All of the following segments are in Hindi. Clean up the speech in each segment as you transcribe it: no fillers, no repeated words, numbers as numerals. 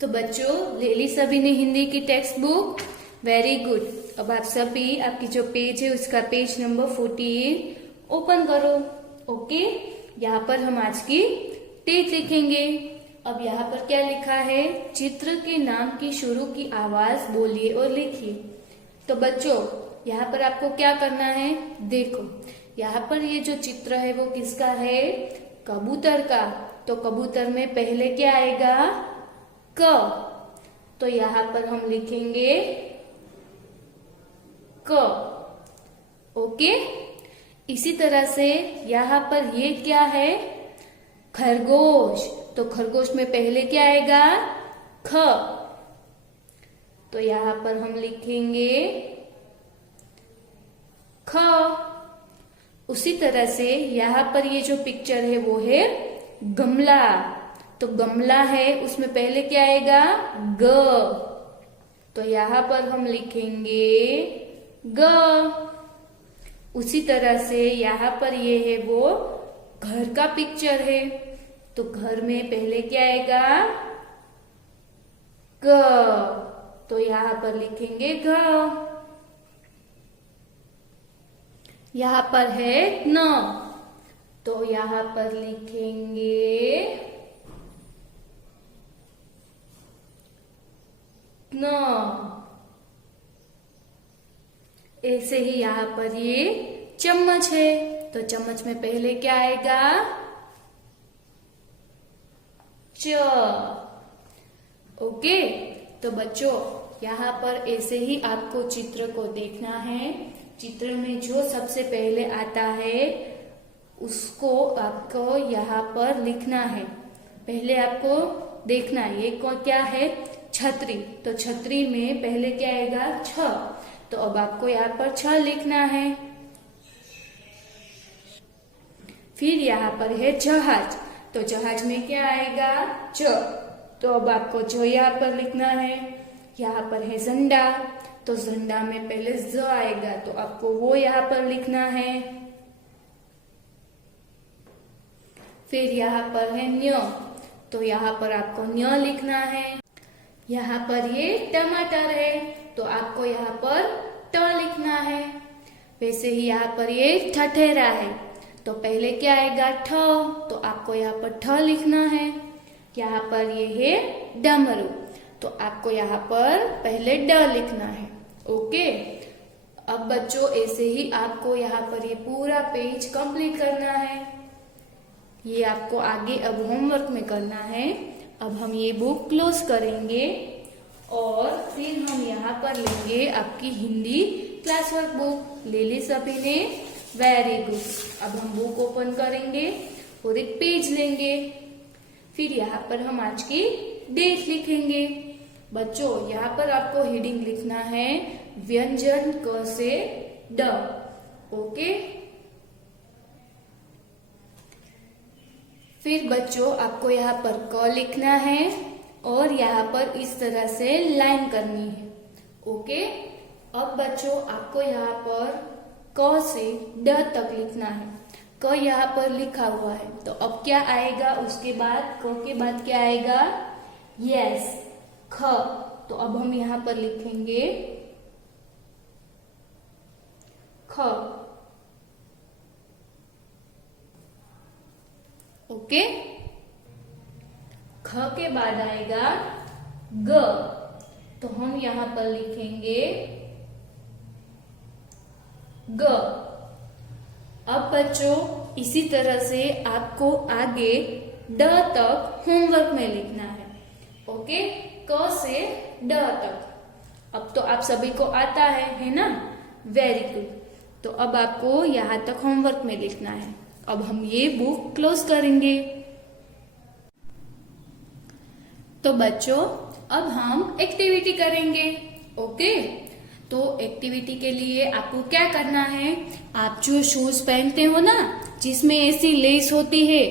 तो बच्चों ले ली सभी ने हिंदी की टेक्स्ट बुक। Very good. अब आप सभी आपकी जो पेज है उसका पेज नंबर 48 ओपन करो। ओके, यहाँ पर हम आज की टेक लिखेंगे। अब यहाँ पर क्या लिखा है, चित्र के नाम की शुरू की आवाज बोलिए और लिखिए। तो बच्चों यहाँ पर आपको क्या करना है, देखो यहाँ पर ये जो चित्र है वो किसका है, कबूतर का। तो कबूतर में पहले क्या आएगा, क। तो यहाँ पर हम लिखेंगे क। ओके, इसी तरह से यहाँ पर ये क्या है, खरगोश। तो खरगोश में पहले क्या आएगा, ख। तो यहाँ पर हम लिखेंगे ख। उसी तरह से यहाँ पर ये जो पिक्चर है वो है गमला। तो गमला है उसमें पहले क्या आएगा, ग। तो यहाँ पर हम लिखेंगे ग। उसी तरह से यहाँ पर ये है वो घर का पिक्चर है। तो घर में पहले क्या आएगा, ग। तो यहाँ पर लिखेंगे घ। यहाँ पर है न। तो यहाँ पर लिखेंगे न। ऐसे ही यहाँ पर ये चम्मच है। तो चम्मच में पहले क्या आएगा, च। ओके, तो बच्चों यहाँ पर ऐसे ही आपको चित्र को देखना है। चित्र में जो सबसे पहले आता है उसको आपको यहाँ पर लिखना है। पहले आपको देखना है ये क्या है, छतरी। तो छतरी में पहले क्या आएगा, छ। तो अब आपको यहाँ पर छ लिखना है। फिर यहाँ पर है जहाज। तो जहाज में क्या आएगा, ज। तो अब आपको जो यहाँ पर लिखना है। यहाँ पर है झंडा। तो झंडा में पहले ज आएगा, तो आपको वो यहाँ पर लिखना है। फिर यहाँ पर है न्य। तो यहाँ पर आपको न्य लिखना है। यहाँ पर ये टमाटर है, तो आपको यहाँ पर ट लिखना है। वैसे ही यहाँ पर ये ठठेरा है, तो पहले क्या आएगा, ठ। तो आपको यहाँ पर ठ लिखना है। यहाँ पर ये है डमरू, तो आपको यहाँ पर पहले ड लिखना है। ओके, अब बच्चों ऐसे ही आपको यहाँ पर ये पूरा पेज कंप्लीट करना है। ये आपको आगे अब होमवर्क में करना है। अब हम ये बुक क्लोज करेंगे और फिर हम यहाँ पर लेंगे आपकी हिंदी क्लास वर्क बुक। ले ली सभी ने, वेरी गुड। अब हम बुक ओपन करेंगे और एक पेज लेंगे। फिर यहाँ पर हम आज की डेट लिखेंगे। बच्चों यहाँ पर आपको हेडिंग लिखना है व्यंजन क से ड। ओके, फिर बच्चों आपको यहाँ पर क लिखना है और यहाँ पर इस तरह से लाइन करनी है। ओके, अब बच्चों आपको यहाँ पर क से ड तक लिखना है। क यहाँ पर लिखा हुआ है, तो अब क्या आएगा उसके बाद, क के बाद क्या आएगा, यस, ख। तो अब हम यहाँ पर लिखेंगे ख। ओके, ख के बाद आएगा ग। तो हम यहाँ पर लिखेंगे ग। अब बच्चों इसी तरह से आपको आगे ड तक होमवर्क में लिखना है। ओके, क से ड तक। अब तो आप सभी को आता है ना, वेरी गुड। तो अब आपको यहाँ तक होमवर्क में लिखना है। अब हम ये बुक क्लोज करेंगे। तो बच्चों अब हम एक्टिविटी करेंगे। ओके, तो एक्टिविटी के लिए आपको क्या करना है, आप जो शूज पहनते हो ना जिसमें ऐसी लेस होती है,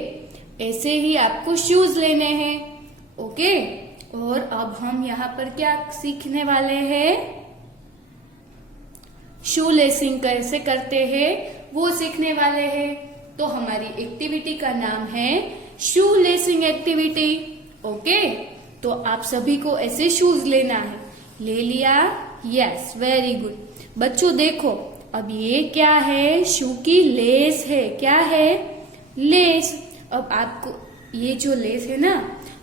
ऐसे ही आपको शूज लेने हैं। ओके, और अब हम यहाँ पर क्या सीखने वाले हैं, शू लेसिंग कैसे करते हैं वो सीखने वाले हैं। तो हमारी एक्टिविटी का नाम है शू लेसिंग एक्टिविटी। ओके, तो तो आप सभी को ऐसे शूज लेना है। ले लिया? Yes, very good. बच्चों देखो, अब ये क्या है? शू की लेस है। क्या है? लेस। अब आपको ये जो लेस है ना,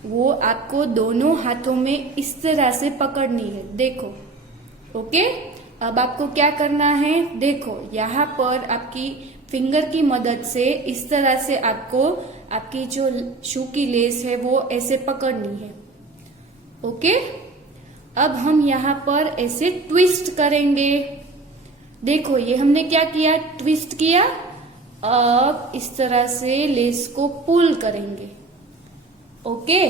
वो आपको दोनों हाथों में इस तरह से पकड़नी है। देखो, ओके। अब आपको क्या करना है? देखो, यहाँ पर आपकी फिंगर की मदद से इस तरह से आपको आपकी जो शू की लेस है वो ऐसे पकड़नी है। ओके। अब हम यहाँ पर ऐसे ट्विस्ट करेंगे। देखो, ये हमने क्या किया? ट्विस्ट किया। अब इस तरह से लेस को पुल करेंगे। ओके,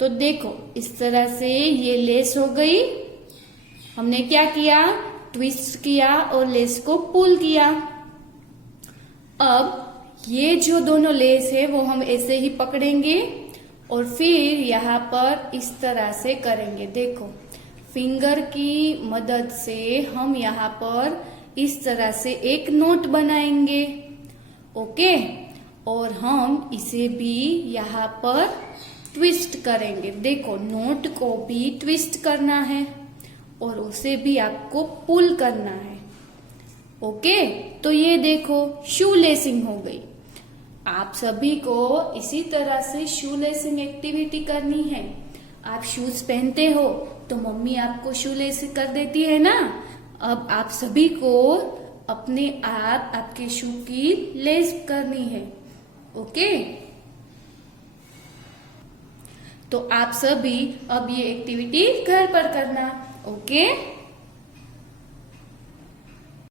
तो देखो इस तरह से ये लेस हो गई। हमने क्या किया? ट्विस्ट किया और लेस को पुल किया। अब ये जो दोनों लेस है वो हम ऐसे ही पकड़ेंगे और फिर यहाँ पर इस तरह से करेंगे। देखो, फिंगर की मदद से हम यहाँ पर इस तरह से एक नोट बनाएंगे। ओके, और हम इसे भी यहाँ पर ट्विस्ट करेंगे। देखो, नोट को भी ट्विस्ट करना है और उसे भी आपको पुल करना है। ओके, तो ये देखो शू लेसिंग हो गई। आप सभी को इसी तरह से शू लेसिंग एक्टिविटी करनी है। आप शूज पहनते हो तो मम्मी आपको शू लेसिंग कर देती है ना। अब आप सभी को अपने आप आपके शू की लेस करनी है। ओके, तो आप सभी अब ये एक्टिविटी घर पर करना। ओके।